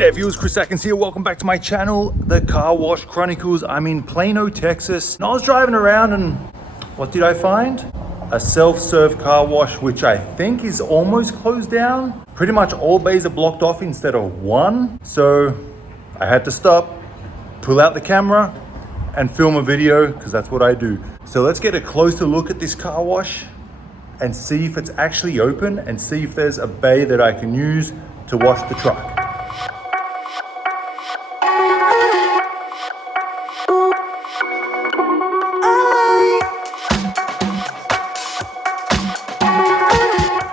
G'day viewers, Chris Atkins here. Welcome back to my channel, The Car Wash Chronicles. I'm in Plano, Texas. And I was driving around and what did I find? A self-serve car wash, which I think is almost closed down. Pretty much all bays are blocked off instead of one. So I had to stop, pull out the camera and film a video because that's what I do. So let's get a closer look at this car wash and see if it's actually open and see if there's a bay that I can use to wash the truck.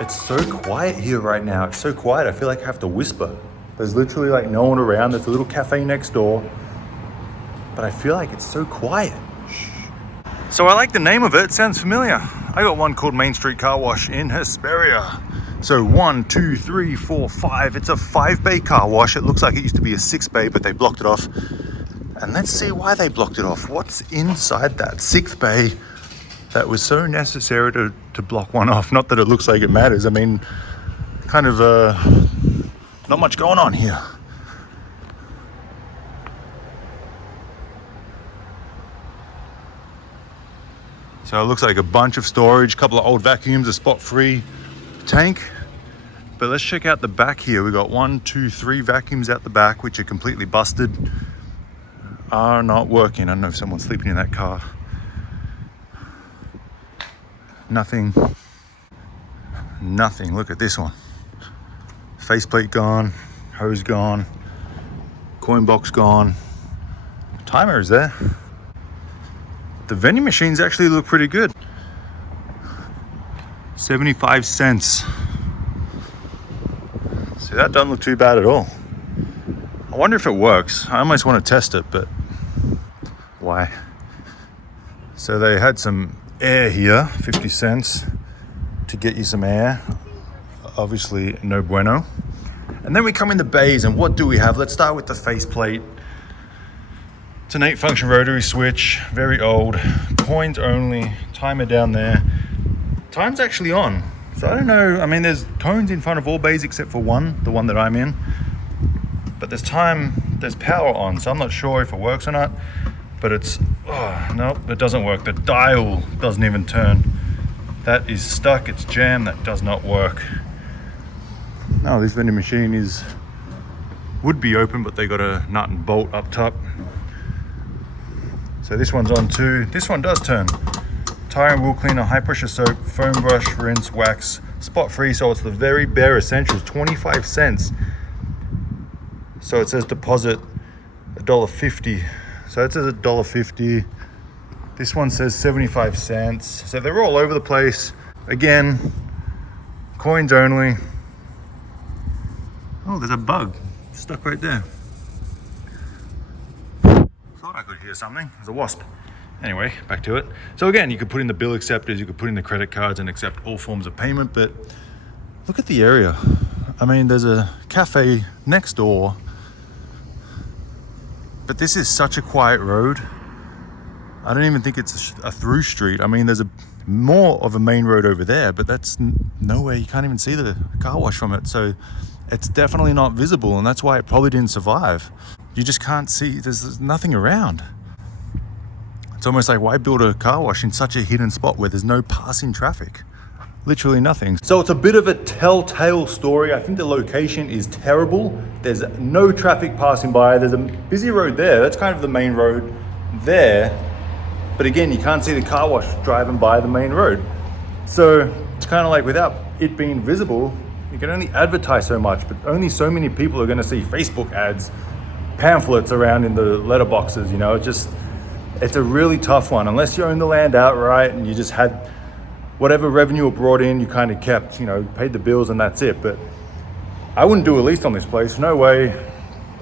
It's so quiet here right now. It's so quiet, I feel like I have to whisper. There's literally like no one around. There's a little cafe next door, but I feel like it's so quiet. Shh. So I like the name of it. It sounds familiar. I got one called Main Street Car Wash in Hesperia. So 1, 2, 3, 4, 5. It's a 5-bay car wash. It looks like it used to be a 6-bay, but they blocked it off. And let's see why they blocked it off. What's inside that 6th bay that was so necessary to block one off? Not that it looks like it matters. I mean, kind of not much going on here. So it looks like a bunch of storage, a couple of old vacuums, a spot-free tank. But let's check out the back here. We got 1, 2, 3 vacuums out the back, which are completely busted, are not working. I don't know if someone's sleeping in that car. Nothing. Look at this one. Faceplate gone, hose gone, coin box gone. Timer is there. The vending machines actually look pretty good. 75 cents. See, that doesn't look too bad at all. I wonder if it works. I almost want to test it, but why? So they had some air here, 50 cents to get you some air. Obviously no bueno. And then we come in the bays, and what do we have? Let's start with the faceplate. It's an 8-function rotary switch, very old, coins only, timer down there. Time's actually on, so I don't know. I mean, there's cones in front of all bays except for one, the one that I'm in. But there's power on, so I'm not sure if it works or not. But it's, oh, nope, it doesn't work. The dial doesn't even turn. That is stuck, it's jammed, that does not work. No, this vending machine would be open, but they got a nut and bolt up top. So this one's on too. This one does turn. Tire and wheel cleaner, high pressure soap, foam brush, rinse, wax, spot free. So it's the very bare essentials, 25 cents. So it says deposit $1.50. So it says $1.50. This one says 75 cents. So they're all over the place. Again, coins only. Oh, there's a bug stuck right there. Thought I could hear something. There's a wasp. Anyway, back to it. So again, you could put in the bill acceptors, you could put in the credit cards and accept all forms of payment, but look at the area. I mean, there's a cafe next door, but this is such a quiet road. I don't even think it's a through street. I mean, there's more of a main road over there, but that's nowhere. You can't even see the car wash from it. So it's definitely not visible, and that's why it probably didn't survive. You just can't see, there's nothing around. It's almost like, why build a car wash in such a hidden spot where there's no passing traffic? Literally nothing. So it's a bit of a telltale story. I think the location is terrible. There's no traffic passing by. There's a busy road there. That's kind of the main road there. But again, you can't see the car wash driving by the main road. So it's kind of like, without it being visible, you can only advertise so much, but only so many people are going to see Facebook ads, pamphlets around in the letterboxes, you know. It's a really tough one. Unless you own the land outright and you just had whatever revenue it brought in, you kind of kept, you know, paid the bills and that's it. But I wouldn't do a lease on this place. No way.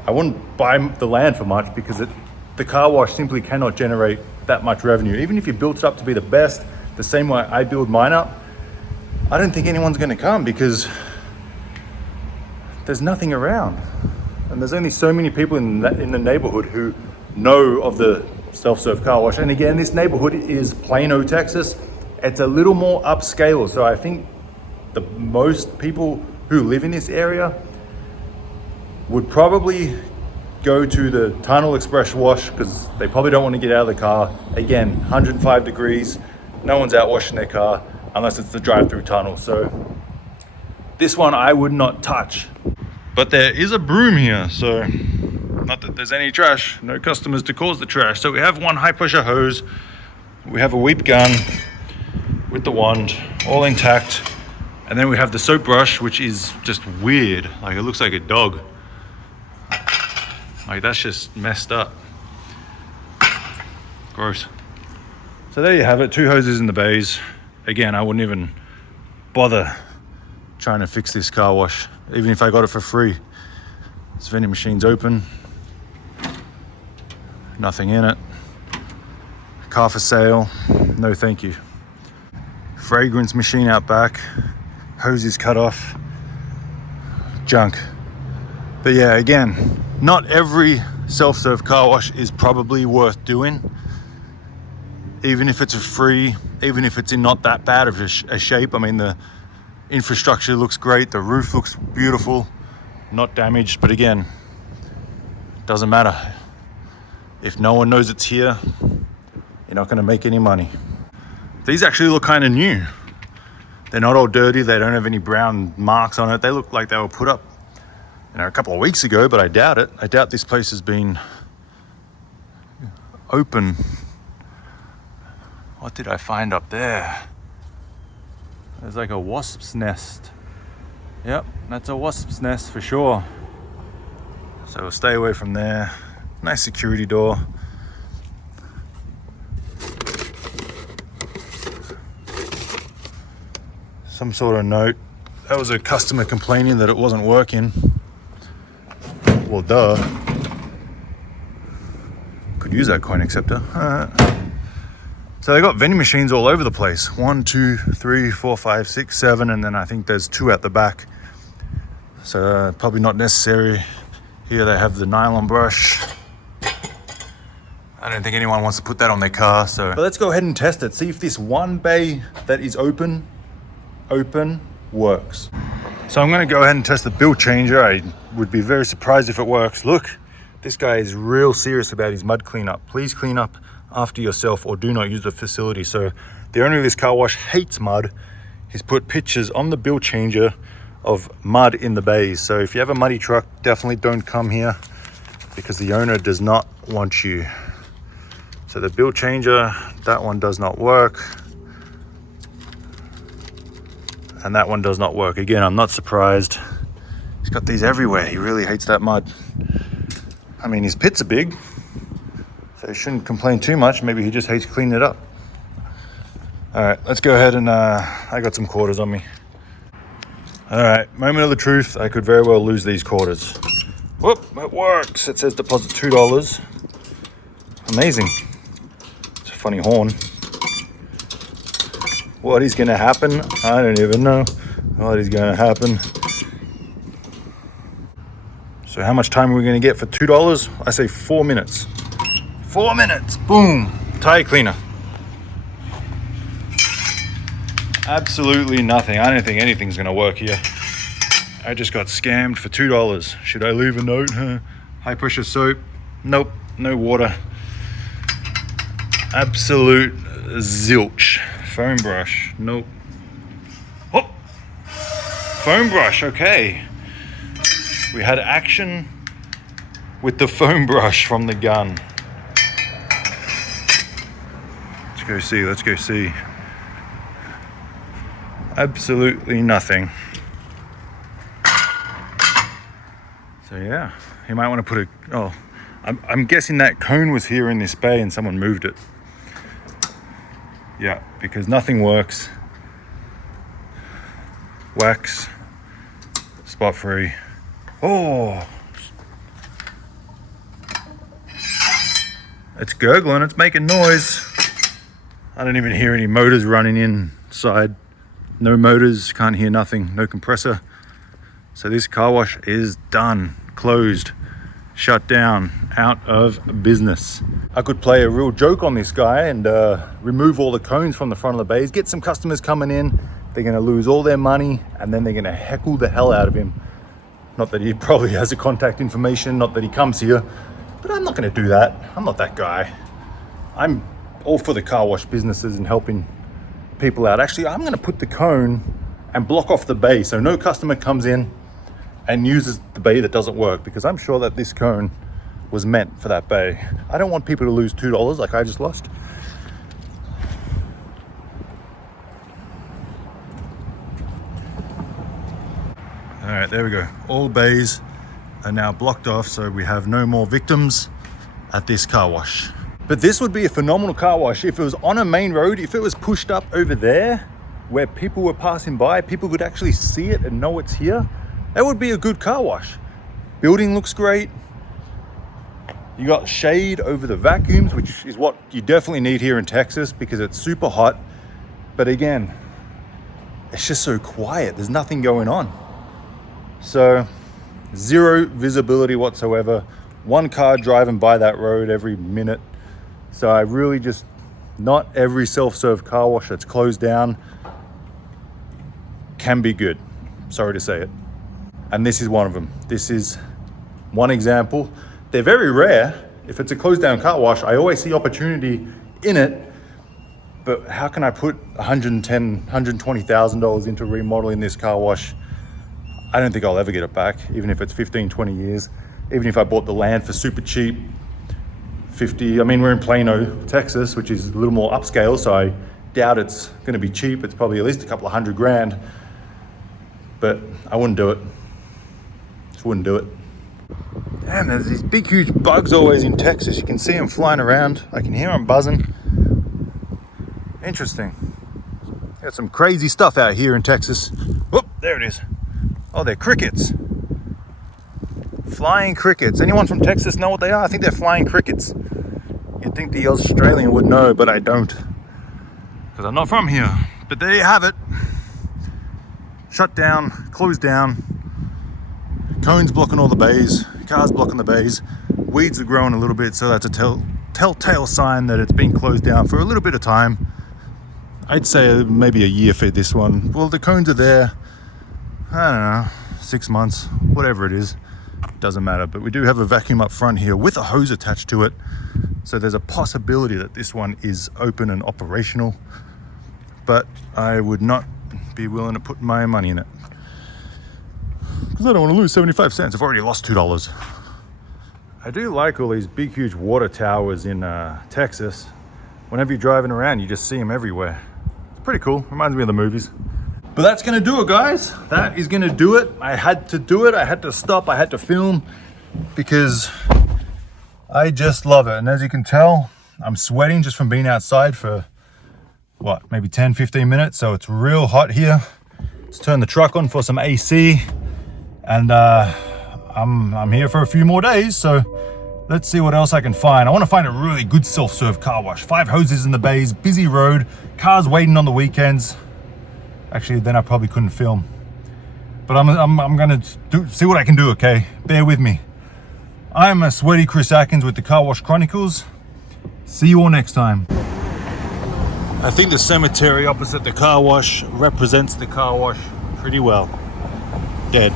I wouldn't buy the land for much because the car wash simply cannot generate that much revenue. Even if you built it up to be the best, the same way I build mine up, I don't think anyone's going to come because there's nothing around. And there's only so many people in the neighborhood who know of the self-serve car wash. And again, this neighborhood is Plano, Texas. It's a little more upscale. So I think the most people who live in this area would probably go to the Tunnel Express wash because they probably don't want to get out of the car. Again, 105 degrees. No one's out washing their car unless it's the drive-through tunnel. So this one I would not touch. But there is a broom here, so not that there's any trash, no customers to cause the trash. So we have one high pressure hose, we have a weep gun with the wand, all intact. And then we have the soap brush, which is just weird. Like, it looks like a dog. Like, that's just messed up. Gross. So there you have it, 2 hoses in the bays. Again, I wouldn't even bother trying to fix this car wash, even if I got it for free. This vending machine's open. Nothing in it. Car for sale. No thank you. Fragrance machine out back. Hoses cut off. Junk. But yeah, again, not every self-serve car wash is probably worth doing. Even if it's a free, even if it's in not that bad of a shape. I mean, the infrastructure looks great. The roof looks beautiful. Not damaged, but again, doesn't matter. If no one knows it's here, you're not going to make any money. These actually look kind of new. They're not all dirty. They don't have any brown marks on it. They look like they were put up, you know, a couple of weeks ago, but I doubt it. I doubt this place has been open. What did I find up there? There's like a wasp's nest. Yep, that's a wasp's nest for sure. So we'll stay away from there. Nice security door. Some sort of note. That was a customer complaining that it wasn't working. Well, duh. Could use that coin acceptor. So they got vending machines all over the place. 1, 2, 3, 4, 5, 6, 7, and then I think there's 2 at the back. So probably not necessary. Here they have the nylon brush. I don't think anyone wants to put that on their car, so. But let's go ahead and test it. See if this one bay that is open works. So I'm gonna go ahead and test the bill changer. I would be very surprised if it works. Look, this guy is real serious about his mud cleanup. Please clean up after yourself or do not use the facility. So the owner of this car wash hates mud. He's put pictures on the bill changer of mud in the bays. So if you have a muddy truck, definitely don't come here because the owner does not want you. So the bill changer, that one does not work. And that one does not work. Again, I'm not surprised. He's got these everywhere. He really hates that mud. I mean, his pits are big, so he shouldn't complain too much. Maybe he just hates cleaning it up. All right, let's go ahead and I got some quarters on me. All right, moment of the truth. I could very well lose these quarters. Whoop, it works. It says deposit $2. Amazing. It's a funny horn. What is gonna happen? I don't even know what is gonna happen. So how much time are we gonna get for $2? I say 4 minutes. 4 minutes, boom, tire cleaner. Absolutely nothing. I don't think anything's gonna work here. I just got scammed for $2. Should I leave a note? High pressure soap, nope, no water. Absolute zilch. Foam brush, nope. Oh, foam brush, okay. We had action with the foam brush from the gun. Let's go see, let's go see. Absolutely nothing. So yeah, you might want to put I'm guessing that cone was here in this bay and someone moved it. Yeah, because nothing works. Wax, spot free. Oh, it's gurgling, it's making noise. I don't even hear any motors running inside. No motors, can't hear nothing, no compressor. So this car wash is done, closed, shut down, out of business. I could play a real joke on this guy and remove all the cones from the front of the bays, get some customers coming in, they're gonna lose all their money and then they're gonna heckle the hell out of him Not that he probably has the contact information, not that he comes here, but I'm not going to do that. I'm not that guy. I'm all for the car wash businesses and helping people out. Actually, I'm going to put the cone and block off the bay so no customer comes in and uses the bay that doesn't work, because I'm sure that this cone was meant for that bay. I don't want people to lose $2 like I just lost. All right, there we go. All bays are now blocked off, so we have no more victims at this car wash. But this would be a phenomenal car wash if it was on a main road, if it was pushed up over there where people were passing by, people could actually see it and know it's here. That would be a good car wash. Building looks great. You got shade over the vacuums, which is what you definitely need here in Texas because it's super hot. But again, it's just so quiet. There's nothing going on. So zero visibility whatsoever. One car driving by that road every minute. So I really just, not every self-serve car wash that's closed down can be good. Sorry to say it. And this is one of them. This is one example. They're very rare. If it's a closed down car wash, I always see opportunity in it. But how can I put $110,000, $120,000 into remodeling this car wash? I don't think I'll ever get it back, even if it's 15, 20 years. Even if I bought the land for super cheap, 50, I mean, we're in Plano, Texas, which is a little more upscale, so I doubt it's gonna be cheap. It's probably at least a couple of $100,000, but I wouldn't do it. Just wouldn't do it. Damn, there's these big, huge bugs always in Texas. You can see them flying around. I can hear them buzzing. Interesting. Got some crazy stuff out here in Texas. Oh, there it is. Oh, they're crickets. Flying crickets. Anyone from Texas know what they are? I think they're flying crickets. You'd think the Australian would know, but I don't. Because I'm not from here. But there you have it. Shut down, closed down. Cones blocking all the bays. Cars blocking the bays. Weeds are growing a little bit, so that's a telltale sign that it's been closed down for a little bit of time. I'd say maybe a year for this one. Well, the cones are there. I don't know, 6 months, whatever it is. Doesn't matter, but we do have a vacuum up front here with a hose attached to it. So there's a possibility that this one is open and operational, but I would not be willing to put my money in it because I don't want to lose 75 cents. I've already lost $2. I do like all these big, huge water towers in Texas. Whenever you're driving around, you just see them everywhere. It's pretty cool. Reminds me of the movies. But that's gonna do it, guys. That is gonna do it. I had to do it. I had to stop. I had to film because I just love it. And as you can tell, I'm sweating just from being outside for what, maybe 10, 15 minutes. So it's real hot here. Let's turn the truck on for some AC. And I'm here for a few more days. So let's see what else I can find. I want to find a really good self-serve car wash. 5 hoses in the bays, busy road, cars waiting on the weekends. Actually, then I probably couldn't film. But I'm gonna see what I can do, okay? Bear with me. I'm a sweaty Chris Atkins with the Car Wash Chronicles. See you all next time. I think the cemetery opposite the car wash represents the car wash pretty well. Dead.